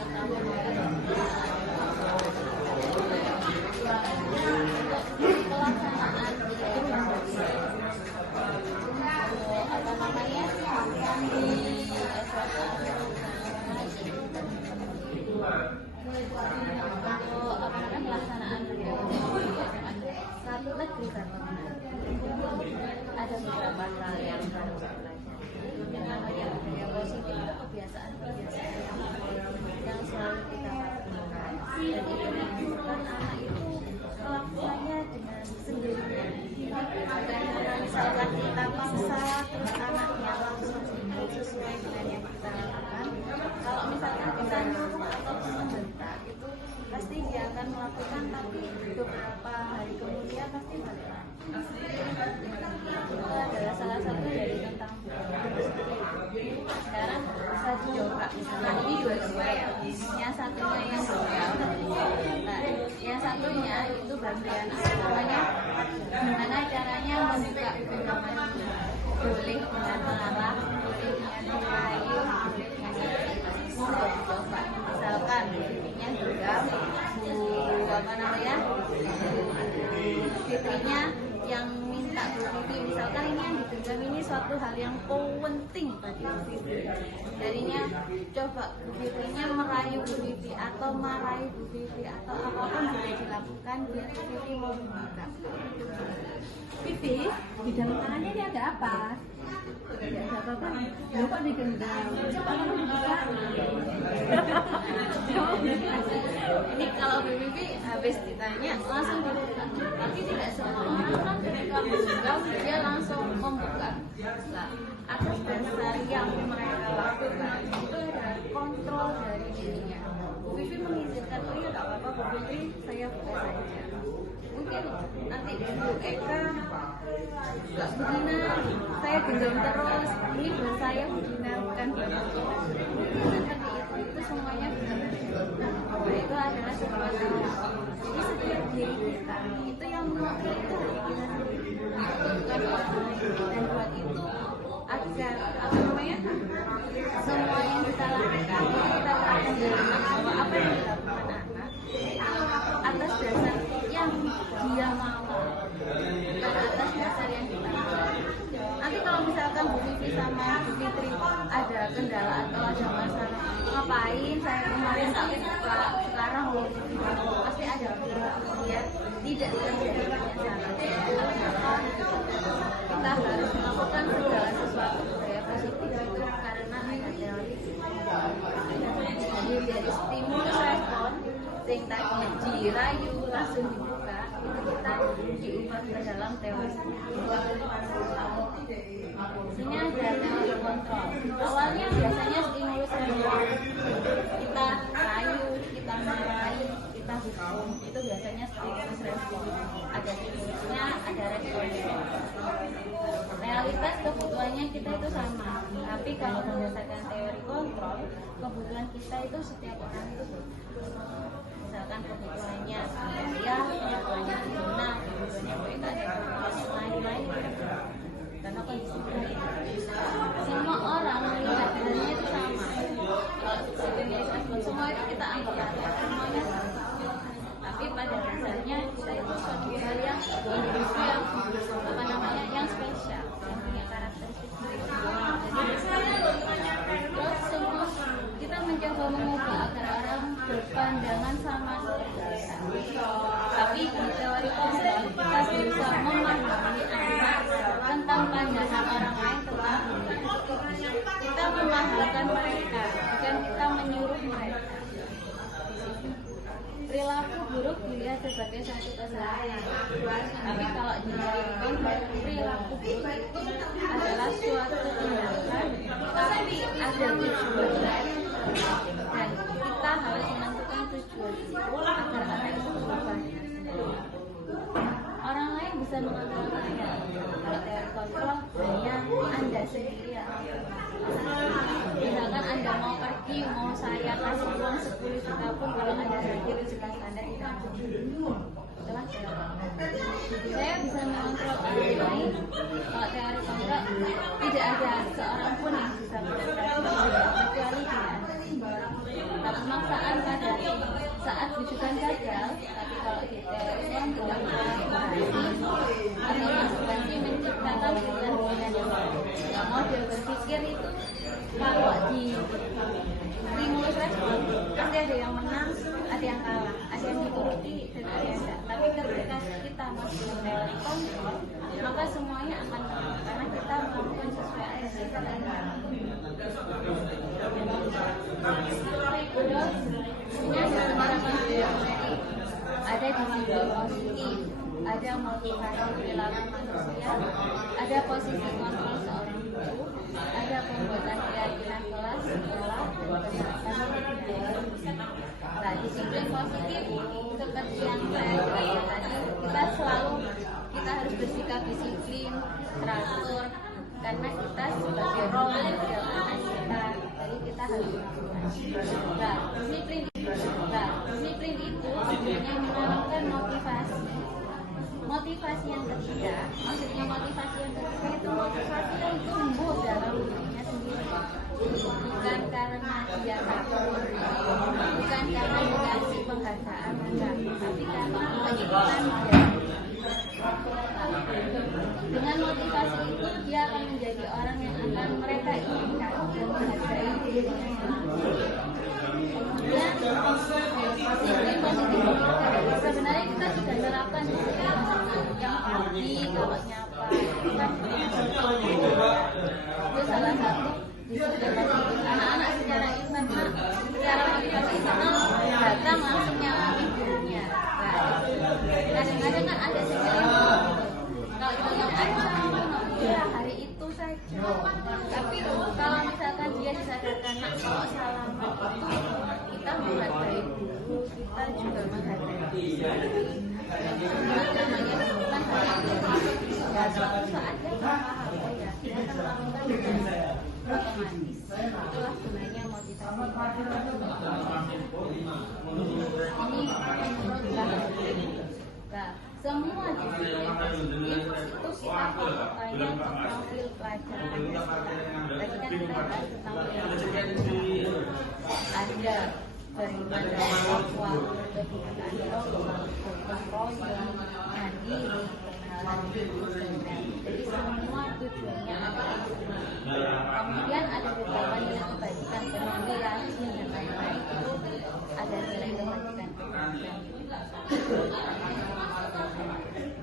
tentang pelaksanaan apa namanya di pelaksanaan satu negeri ada beberapa hal yang harus yang namanya budaya positif itu kebiasaan yang selalu kita lakukan dan itu menunjukkan anak itu melakukannya dengan sendirinya. Karena misalkan kita paksa terus anaknya langsung sesuai dengan yang kita lakukan, kalau misalkan kita nyuruh atau membentak itu pasti dia akan melakukan, tapi beberapa hari kemudian pasti balik lagi. Itu adalah salah satu dari tentang sekarang bisa dicoba, misalnya ini dua-dua ya, yang satunya yang sosial, nah yang satunya itu bagian namanya gimana caranya membuka genggaman, boleh dengan mengarah, boleh dengan merayu, boleh dengan mau dicoba, misalkan bibinya juga apa namanya fitrinya yang minta Bu Vivi, misalkan ini yang digenggam ini suatu hal yang penting bagi Bu Vivi, jadinya coba Bu Vivinya merayu Bu Vivi atau marahi Bu Vivi atau apapun boleh dilakukan biar Bu Vivi mau membuka. Vivi, di dalam tangannya ini ada apa? Tidak ada apa-apa. Loh kok digenggam? Coba kamu buka. Ini kalau Bu Vivi habis ditanya langsung dibuka, tapi tidak semua orang ketika digenggam dia langsung membuka. Nah, atas dasar yang mereka lakukan itu adalah kontrol dari dirinya. Bu Vivi mengizinkan, oh iya tak apa-apa Bu Vivi, saya buka saja. Mungkin nanti Bu Eka nggak begina, saya genggam terus, ini buat saya begina, bukan buat aku. Seperti itu semuanya benar. Nah, itu adalah sebuah salah. Jadi setiap diri kita itu yang mewakili itu diri kita sendiri, bukan orang lain. Dan buat itu agar apa namanya semua yang kita lakukan kita lakukan bahwa apa yang dilakukan anak atas dasar yang dia mau, bukan atas dasar yang kita mau. Nanti kalau misalkan Bu Vivi sama Bu Fitri ada kendala atau ada masalah, ngapain saya kemarin tak buka, sekarang mau buka, pasti ada dia tidak terjadi masalah. Kita harus melakukan segala sesuatu budaya positif itu karena ada teori. Jadi dari stimulus respon yang tadi dirayu langsung dibuka, itu kita diubah ke dalam teori. Sini ada teori kontrol. Awalnya biasanya stimulus respon, kita rayu, kita merayu, kita hukum, itu biasanya stimulus respon. Ada stimulusnya, ada responnya. Realitas kebutuhannya kita itu sama, tapi kalau berdasarkan teori kontrol, kebutuhan kita itu setiap orang itu misalkan kebutuhannya ya, kebutuhannya guna, kebutuhannya mereka dan lain-lain. Karena kondisi kita semua orang melihat dunia itu sama. Kalau stimulus semua itu kita anggap semuanya sama. Tapi pada dasarnya kita itu suatu hal yang individual, apa namanya, yang spesial, yang punya karakteristik sendiri. Jadi terus semua kita mencoba mengubah agar orang berpandangan sama seperti kita. Tapi di teori kontrol kita bisa memahami anak tentang pandangan orang lain tentang kita memahamkan mereka, bukan kita menyuruh mereka. Perilaku buruk dilihat sebagai satu kesalahan, tapi kalau dilihat perilaku buruk itu adalah suatu tindakan tapi ada tujuan dan kita harus menentukan tujuan itu agar anak itu berubah. Orang lain bisa mengontrol Anda. Kalau teori kontrol hanya Anda sendiri ya. Misalkan Anda mau pergi, mau saya kasih uang 10 juta pun kalau Anda sakit jelas Anda tidak mau. Itulah saya bisa mengontrol orang lain. Kalau teori kontrol tidak ada seorang pun yang bisa mengontrol kecuali dia. Tapi memang pemaksaan pada saat rujukan gagal, tapi kalau di TSN kita atau konsekuensi menciptakan pikiran yang model berpikir itu kalau di stimulus respon pasti ada yang menang, ada yang kalah, ada yang dituruti dan ada yang tidak. Tapi ketika kita masih merespon, maka semuanya akan menang karena kita melakukan sesuai apa yang kita lakukan. Punya secara konsisten ada disiplin positif, ada motivasi perilaku manusia, ada posisi kontrol seorang guru, ada pembuatan keyakinan kelas, sekolah, dan kesehatan. Nah, disiplin positif seperti yang saya katakan tadi, kita harus bersikap disiplin, teratur, karena kita sebagai role model anak kita, jadi kita harus melakukan. Disiplin itu sebenarnya menanamkan motivasi yang ketiga. Maksudnya motivasi yang ketiga itu motivasi yang tumbuh dalam dirinya sendiri, bukan karena dia takut, bukan karena dikasih penghargaan, tapi karena keikutsan dia. Dengan motivasi itu dia akan menjadi orang yang akan mereka inginkan dan menghargai dirinya sendiri. Kemudian disiplin positif sebenarnya kita sudah menerapkan disiplin yang pagi kalau nyapa itu salah satu disiplin positif. Anak-anak secara internal, secara motivasi internal datang langsung nyapain gurunya. Kadang-kadang kan ada sesuatu kalau kita ngomong ya hari itu saja, tapi kalau misalkan dia disadarkan kalau salaman itu kita menghargai guru, kita juga menghargai diri sendiri. Namanya bukan ya suatu saat dia paham ya kita akan melakukan otomatis. Itulah gunanya motivasi. Ini nah, semua disiplin positif itu kita fokusnya ke profil pelajar kita. Tadi kan kita bahas tentang ada beriman dan takwa, kebiasaan rohani, gotong royong, mandiri, kenalan diri. Jadi semua tujuannya ada itu. Kemudian ada beberapa nilai kebajikan, penampilan dan lain-lain itu ada nilai kebajikan.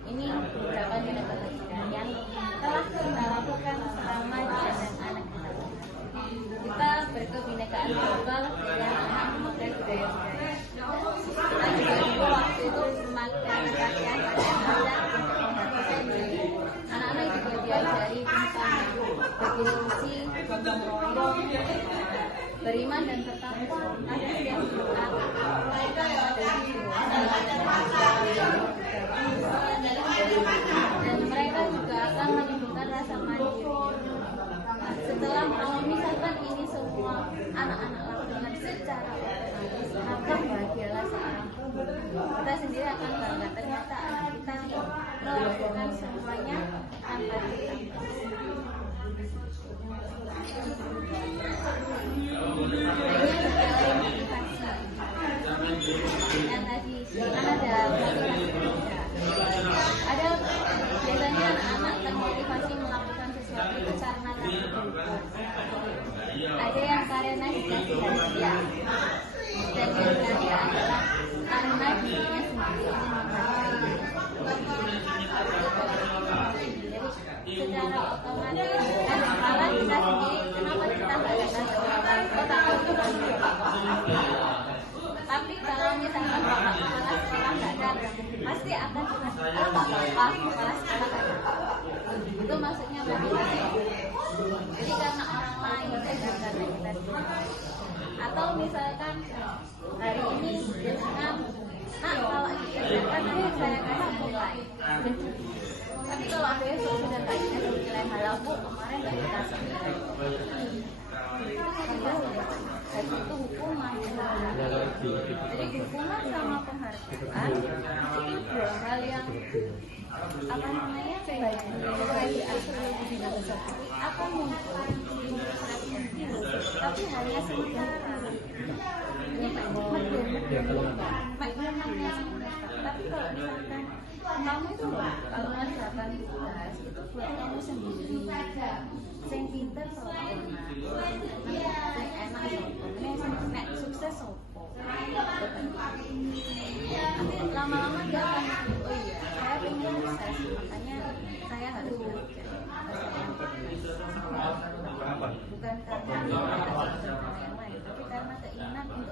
Ini beberapa nilai kebajikan yang telah kita lakukan selama jalan anak kita. Kita berkebinekaan global dengan anak memakai budaya-budaya. Kita juga dulu waktu itu memakai pakaian adat untuk menghargai diri. Anak-anak juga diajari tentang berdiskusi, gotong royong, beriman dan bertakwa. Ada yang doa, mereka ada dan mereka juga akan menimbulkan rasa mandiri. Setelah kalau misalkan ini semua anak-anak lakukan secara otomatis, maka bahagialah seorang guru. Kita sendiri akan bangga ternyata anak kita melakukan semuanya tanpa kita. Dan tadi ada biasanya anak-anak termotivasi melakukan sesuatu itu karena takut. Ada yang karena dikasih hadiah, dan yang ketiga adalah karena dirinya sendiri ingin menghargai. Jadi secara otomatis kadang-kadang kita sendiri kenapa kita katakan tapi kalau misalkan bapak kepala sekolah nggak datang, pasti akan bapak kepala sekolah nggak datang. Itu maksudnya motivasi. Jadi karena orang lain bukan karena kita sendiri. Atau misalkan hari ini dengan kalau dikerjakan nanti saya kasih nilai. Tapi kalau besok sudah nggak dikasih nilai, malah bu kemarin nggak dikasih nilai. Itu hukuman. Jadi hukuman sama penghargaan itu dua hal yang apa namanya baik akan muncul. Tapi tapi hanya sementara. Maknanya sementara. Tapi kalau misalkan kamu itu loh, kalau ngerjakan tugas itu buat kamu sendiri. Sing pinter sopo, sing enak sopo, nek sukses sopo. Nanti lama-lama dia akan, oh iya, saya pengen sukses, makanya saya harus belajar bukan karena yang lain, tapi karena keinginan untuk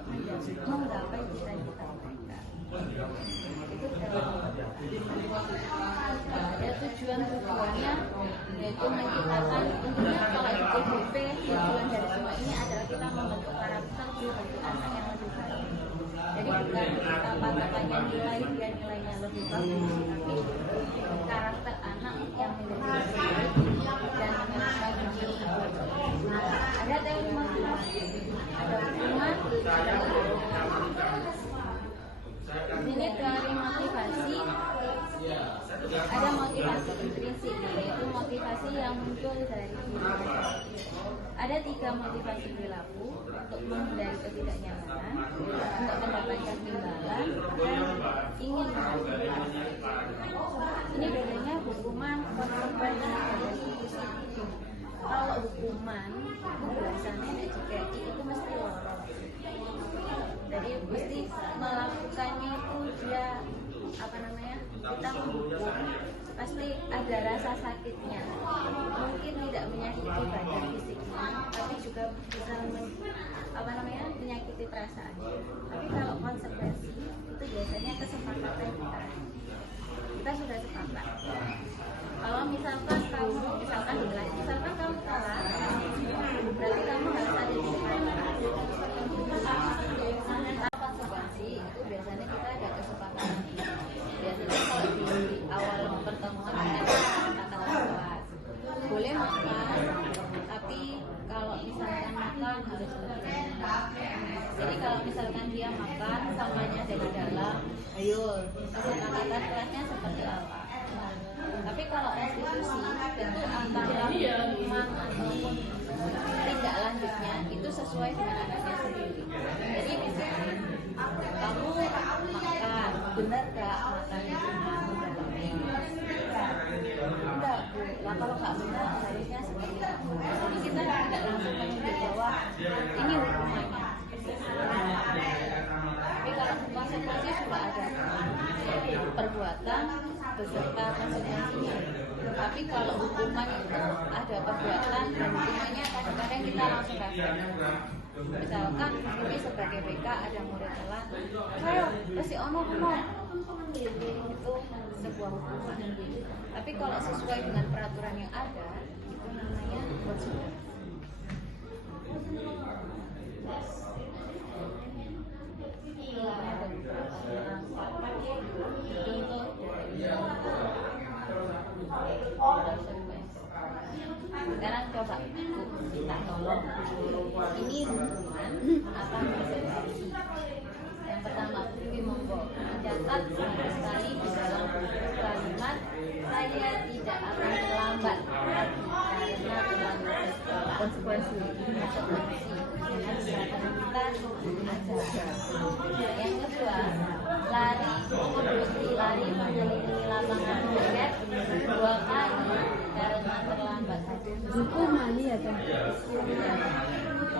menggapai cita-cita mereka. Itu ada tujuannya, yaitu menciptakan, intinya kalau di PBB tujuan dari semua ini adalah kita membentuk karakter, membentuk anak yang lebih baik. Jadi bukan kita patokannya nilai dia nilainya lebih bagus, tapi karakter anak yang menjadi lebih baik dan menyenangkan diri. Ada teori motivasi, ada hukuman, ada ini teori motivasi. Ada motivasi intrinsik, yaitu motivasi yang muncul dari diri. Ada 3 motivasi perilaku: untuk menghindari ketidaknyamanan, untuk mendapatkan imbalan, dan ingin memotivasi. Ini bedanya hukuman, konsekuensi, dan restitusi. Kalau hukuman itu biasanya nek JKI itu mesti lorong. Jadi mesti melakukannya itu dia kita menghukum, pasti ada rasa sakitnya. Mungkin tidak menyakiti badan fisiknya, tapi juga bisa menyakiti perasaan. Tapi kalau konsekuensi itu biasanya kesepakatan kita sudah sepakat. Kalau misalkan kamu kalah, berarti kamu harus ada di konsekuensi itu biasanya kita ada kesepakatan. Biasanya kalau di awal pertemuan kita akan bahas boleh makan, tapi kalau misalkan makan harus lebih. Jadi kalau misalkan dia makan samanya dari dalam, ayo kesepakatan kelasnya seperti apa. Tapi kalau restitusi itu antara hukuman ataupun tindak lanjutnya itu sesuai dengan anaknya sendiri. Jadi misalnya kamu makan, benar gak makannya cuma enggak Bu, lah kalau nggak benar harusnya seperti itu. Jadi kita tidak langsung menyebut bahwa ini hukumannya. Tapi kalau konsekuensi sudah ada perbuatan beserta konsekuensinya. Tapi kalau hukuman itu ada perbuatan dan hukumannya kadang-kadang kita langsung rasakan. Misalkan ini sebagai BK ada murid telat, saya masih ono itu sebuah hukuman. Tapi kalau sesuai dengan peraturan yang ada, itu namanya konsekuensi. Sekarang coba kita tolong, ini hukuman apa konsekuensi? Yang pertama, Bibi monggo mencatat sama sekali di dalam kalimat saya tidak akan terlambat karena terlambat sekolah. Konsekuensi kita aja. Yang kedua, lari mengelilingi lapangan basket 2 kali karena terlambat. Hukuman ya kan?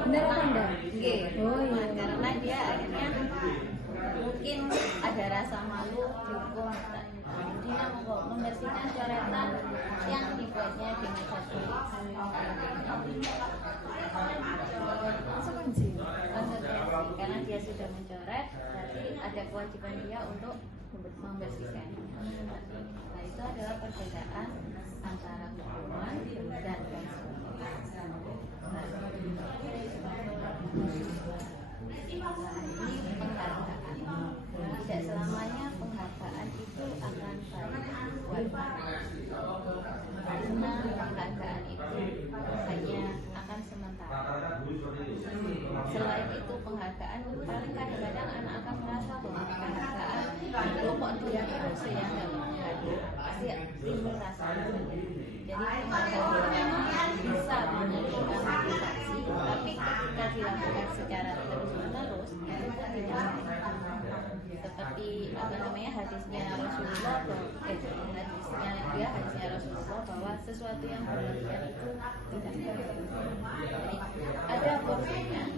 Bener apa enggak? Oh iya. Karena dia akhirnya mungkin ada rasa malu dihukum. Dina mau membersihkan coretan yang dibuatnya dengan satu konsekuensi, karena dia sudah mencoret, berarti ada kewajiban dia untuk membersihkan. Nah, itu adalah perbedaan antara hukuman dan konsekuensi. Ini penghargaan. Tidak selamanya penghargaan itu akan baik buat karena penghargaan itu hanya akan sementara. Selain itu penghargaan paling kadang-kadang anak akan merasa bahwa penghargaan itu kok dia terus ya nggak menghargai, pasti timbul rasa. Jadi penghargaan itu memang bisa menyelesaikan motivasi, tapi ketika jika dilakukan secara terus-menerus itu pun tidak baik. Seperti hadisnya Rasulullah hadisnya Rasulullah bahwa sesuatu yang berlebihan itu tidak baik. Jadi ada porsinya,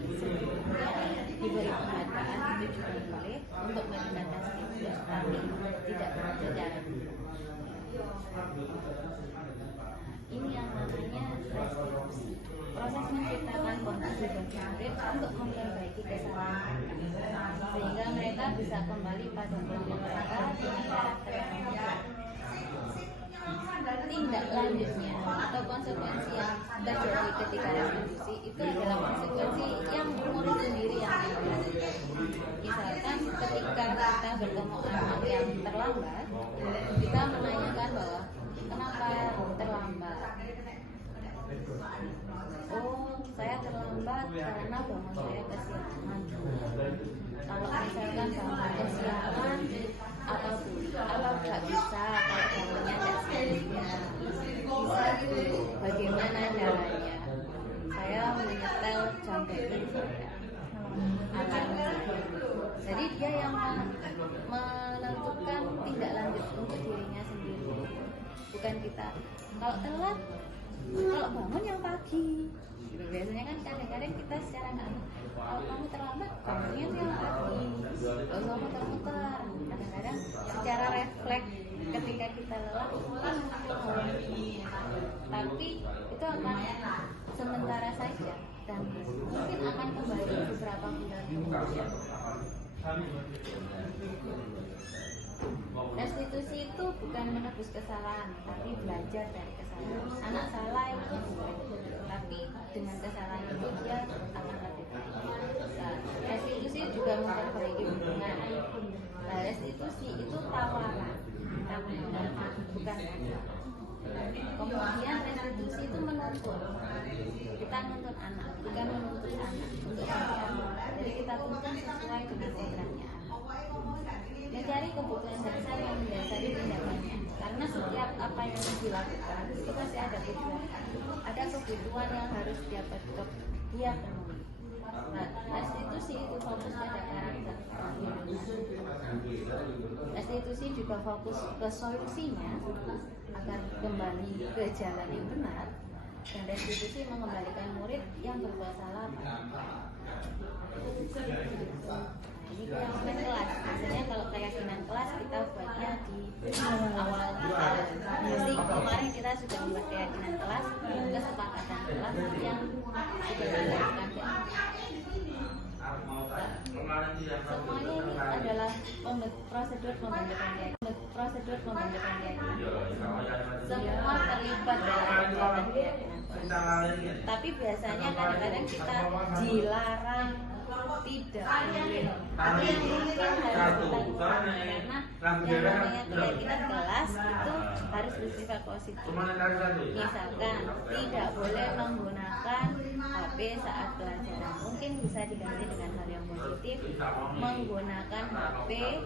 diberi penghargaan itu juga boleh untuk meningkatkan stimulus, tapi tidak secara ini yang namanya restitusi, proses menciptakan kondisi bagi murid untuk memperbaiki kesalahan sehingga mereka bisa kembali pada guru mereka dengan karakter yang baik. Tindak lanjutnya atau konsekuensi yang terjadi ketika restitusi itu adalah konsekuensi yang murid sendiri yang membuat. Misalkan ketika kita bertemu anak yang terlambat, kita menanyakan bahwa kenapa terlambat? Oh, saya terlambat karena bangun saya kesiangan. Kalau misalkan bangun kesiangan atau nggak bisa, kalau bangunnya nggak sengaja, bisa itu bagaimana caranya? Saya menyetel jam berdiri saya. Jadi dia yang menentukan tindak lanjut untuk dirinya sendiri, bukan kita. Kalau telat, kalau bangun yang pagi, biasanya kan kadang-kadang kita secara nggak, kalau kamu terlambat, bangunnya tuh yang pagi, nggak usah muter-muter. Kadang-kadang secara refleks ketika kita lelah, tapi itu akan sementara saja dan mungkin akan kembali beberapa bulan kemudian. Restitusi itu bukan menebus kesalahan, tapi belajar dari kesalahan. Anak salah itu tapi dengan kesalahan itu dia akan lebih baik. Nah, restitusi juga memperbaiki hubungan. Nah, restitusi itu tawaran, bukan hadiah. Kemudian restitusi itu menuntut. Kita menuntut anak, bukan menuntut anak untuk anak. Jadi kita tuntut sesuai dengan kodratnya. Mencari kebutuhan dasar yang mendasari tindakannya, karena setiap apa yang dilakukan itu pasti ada tujuan, ada kebutuhan yang harus dia penuhi. Nah, restitusi itu fokus pada karakter. Restitusi juga fokus ke solusinya agar kembali ke jalan yang benar, dan restitusi mengembalikan murid yang berbuat salah. Ini keyakinan kelas. Biasanya kalau keyakinan kelas kita buatnya di awal jadi kemarin kita sudah membuat keyakinan kelas, kesepakatan kelas yang sudah dilakukan. Semuanya ini adalah prosedur pembentukan keyakinan. Semua terlibat dalam pembuatan keyakinan. Tapi biasanya kadang-kadang kita dilarang tidak boleh. Tapi yang mungkin harus dilakukan karena yang namanya keyakinan kelas itu harus bersifat positif. Misalkan tidak boleh menggunakan HP saat pelajaran. Mungkin bisa diganti dengan hal yang positif, menggunakan HP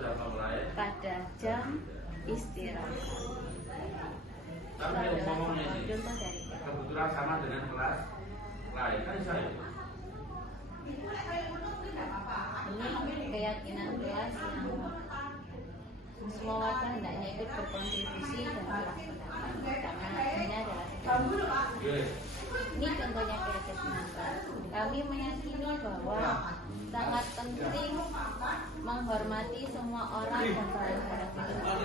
pada jam istirahat. Itu adalah contoh dari kebetulan sama dengan kelas lain kan saya. Ini keyakinan kelas yang semua warga hendaknya ikut berkontribusi dan berpendapat, karena ini adalah ini contohnya keyakinan kelas. Kami meyakini bahwa sangat penting menghormati semua orang dan saling berbeda.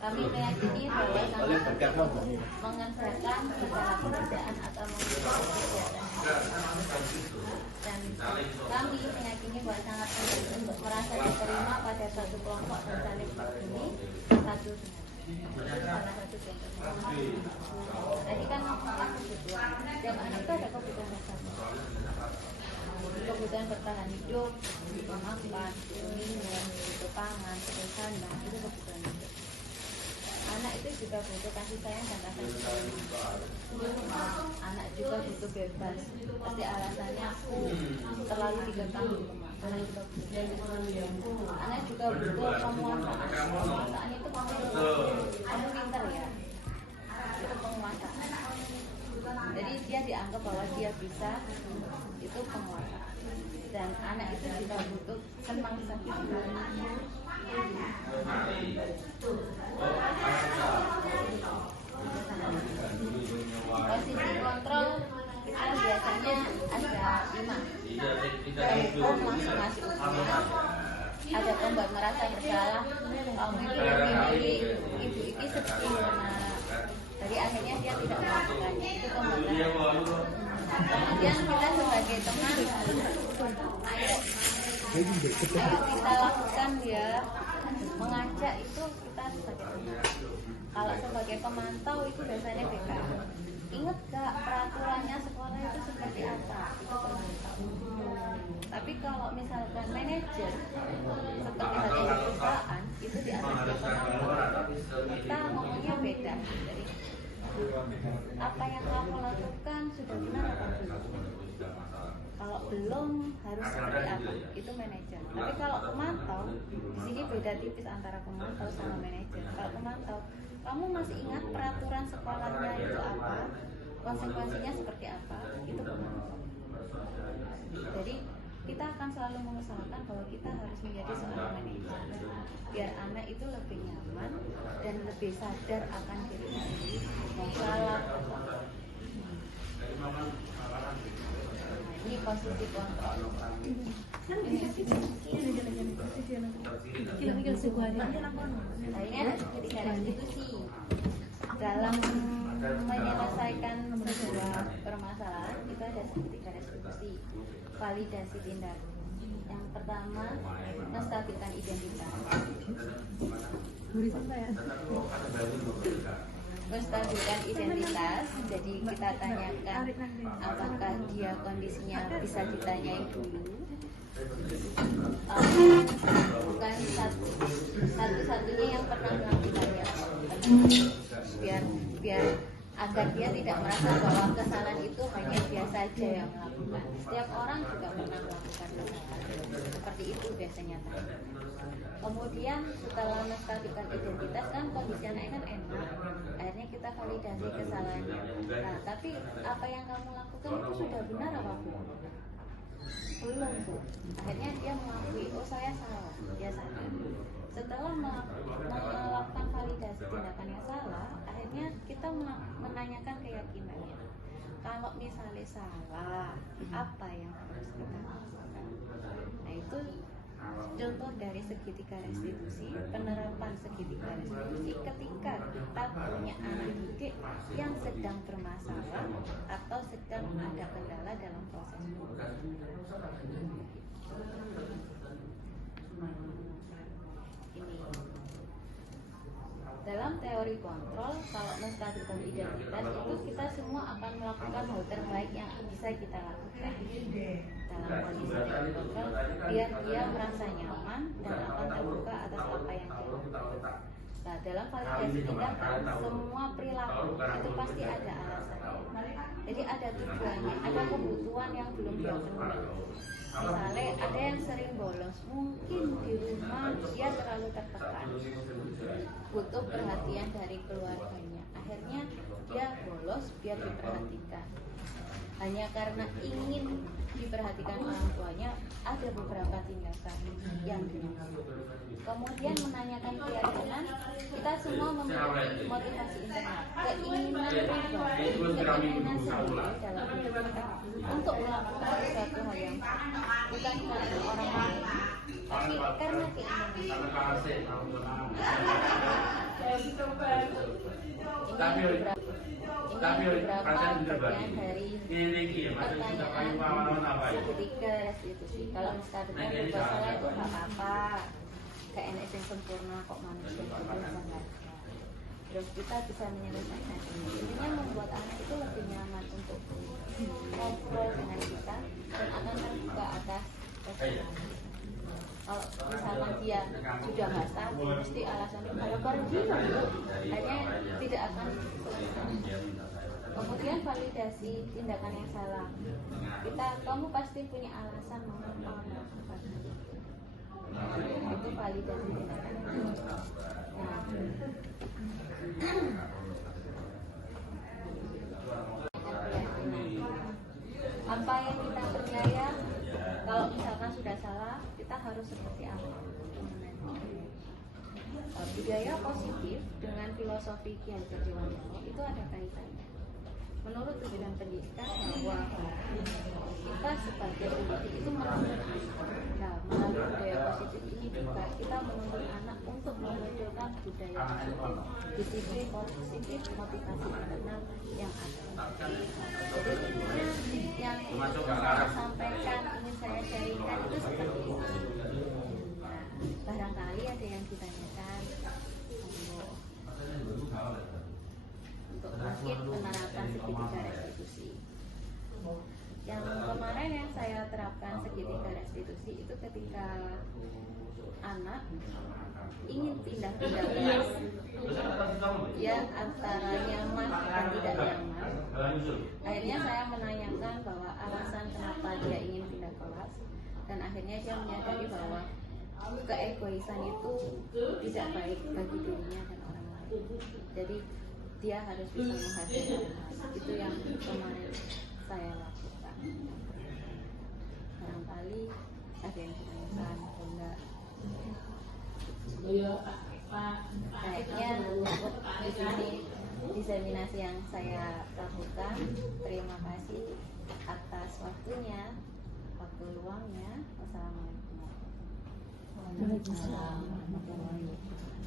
Kami meyakini bahwa sangat penting mengerjakan segala pekerjaan atau mengerjakan kegiatan. Dan kami meyakini bahwa sangat penting untuk merasa diterima pada suatu kelompok dan saling berbagi satu dengan salah satu contohnya. Tadi kan ngomongin kebutuhan. Setiap anak itu ada kebutuhan dasar. Kebutuhan bertahan hidup, makan, minum, pangan, sandang, itu kebutuhan hidup. Anak itu juga butuh kasih sayang dan rasa sayang. Anak juga butuh bebas. Pasti alasannya aku terlalu dikekang di rumah. Anak juga butuh. Anak juga butuh penguasaan. Penguasaan itu kamu pintar ya. Itu penguasaan. Jadi dia dianggap bahwa dia bisa, itu penguasa. Dan anak itu juga butuh senang sendiri. Posisi kontrol kita biasanya ada 5. Om langsung ngasih ujian. Ada pembuat merasa bersalah. Kamu itu lebih milih ibu ini seperti mana. Jadi akhirnya dia tidak melakukannya. Itu pembuat. Kemudian kita sebagai teman, ayo kita lakukan ya. Mengajak itu kita sebagai teman. Kalau sebagai pemantau itu biasanya BKA. Ingat gak peraturannya sekolah itu seperti apa? Itu pemantau. Tapi kalau misalkan manajer seperti halnya di perusahaan itu di atas dia pemantau, kita ngomongnya beda. Jadi apa yang kamu lakukan sudah benar apa belum? Kalau belum harus seperti apa? Itu manajer. Tapi kalau pemantau, di sini beda tipis antara pemantau sama manajer. Kalau pemantau, kamu masih ingat peraturan sekolahnya itu apa? Konsekuensinya seperti apa? Itu pemantau. Jadi kita akan selalu mengusahakan bahwa kita harus menjadi seorang manajer biar anak itu lebih nyaman dan lebih sadar akan dirinya sendiri. Mau salah. Ini posisi kontrol. Nah, ini ada ketika restitusi. Dalam menyelesaikan sebuah permasalahan itu ada ketika restitusi. Validasi tindakan. Yang pertama, menstabilkan identitas. Menstabilkan identitas, jadi kita tanyakan apakah dia kondisinya bisa ditanyain dulu. Bukan satu-satunya yang pernah melakukannya, biar agar dia tidak merasa bahwa kesalahan itu hanya dia saja yang melakukan. Setiap orang juga pernah melakukan kesalahan. Seperti itu biasanya. Kemudian setelah menstabilkan identitas kan kondisi anaknya kan enak. Akhirnya kita validasi kesalahannya. Nah, tapi apa yang kamu lakukan itu sudah benar apa belum? Belum, Bu. Akhirnya dia mengakui, oh saya salah. Dia sadar. Setelah melakukan validasi tindakan yang salah, akhirnya kita menanyakan keyakinannya. Kalau misalnya salah, apa yang harus kita lakukan? Nah, itu contoh dari segitiga restitusi, penerapan segitiga restitusi ketika kita punya anak didik yang sedang bermasalah atau sedang ada kendala dalam proses belajar. Ini dalam teori kontrol, kalau menstabilkan identitas itu kita semua akan melakukan hal terbaik yang bisa kita lakukan dalam kondisi teori kontrol biar dia merasa nyaman dan akan terbuka atas apa yang dia lakukan. Nah, dalam validasi tindakan, semua perilaku itu pasti ada alasannya. Jadi ada tujuannya, ada kebutuhan yang belum dia penuhi. Misalnya ada yang sering bolos, mungkin di rumah dia terlalu tertekan, butuh perhatian dari keluarganya. Akhirnya dia bolos biar diperhatikan. Hanya karena ingin diperhatikan orang tuanya, ada beberapa tindakan yang dilakukan. Kemudian menanyakan keyakinan, kita semua memiliki motivasi internal, keinginan pribadi, keinginan sendiri dalam hidup kita untuk melakukan sesuatu hal yang bukan karena orang lain, tapi karena keinginan. Ini beberapa bagian dari pertanyaan segitiga restitusi. Kalau misalkan berbuat salah itu nggak apa-apa, kayak enak yang sempurna kok manusia itu sangat. Terus kita bisa menyelesaikan ini. Intinya membuat anak itu lebih nyaman untuk ngobrol dengan kita dan akan terbuka atas kesalahan. Kalau misalkan dia sudah nggak stabil, mesti alasannya kalau pergi hanya tidak akan selesai. Kemudian validasi tindakan yang salah. Kamu pasti punya alasan mengapa melakukan itu. Itu validasi tindakan yang salah. Nah, tidak salah, kita harus seperti apa. Budaya positif dengan filosofi Ki Hajar Dewantara itu ada kaitannya. Menurut tujuan pendidikan bahwa kita sebagai pendidik itu menuntut, nah melalui budaya positif ini juga kita menuntut anak untuk memunculkan budaya positif, disiplin positif, motivasi internal yang ada. Jadi yang ingin saya sampaikan, ingin saya sharingkan itu seperti itu. Nah, barangkali ada yang ditanyakan untuk mungkin menerapkan segitiga restitusi. Yang kemarin yang saya terapkan segitiga restitusi itu ketika anak ingin pindah-pindah kelas, ya antara nyaman dan tidak nyaman. Akhirnya saya menanyakan bahwa alasan kenapa dia ingin pindah kelas, dan akhirnya dia menyadari bahwa keegoisan itu tidak baik bagi dirinya dan orang lain. Jadi dia harus bisa menghargai orang lain. Itu yang kemarin saya lakukan. Barangkali ada yang ditanyakan atau enggak. Kayaknya untuk di sini diseminasi yang saya lakukan. Terima kasih atas waktunya, waktu luangnya. Wassalamualaikum warahmatullahi wabarakatuh.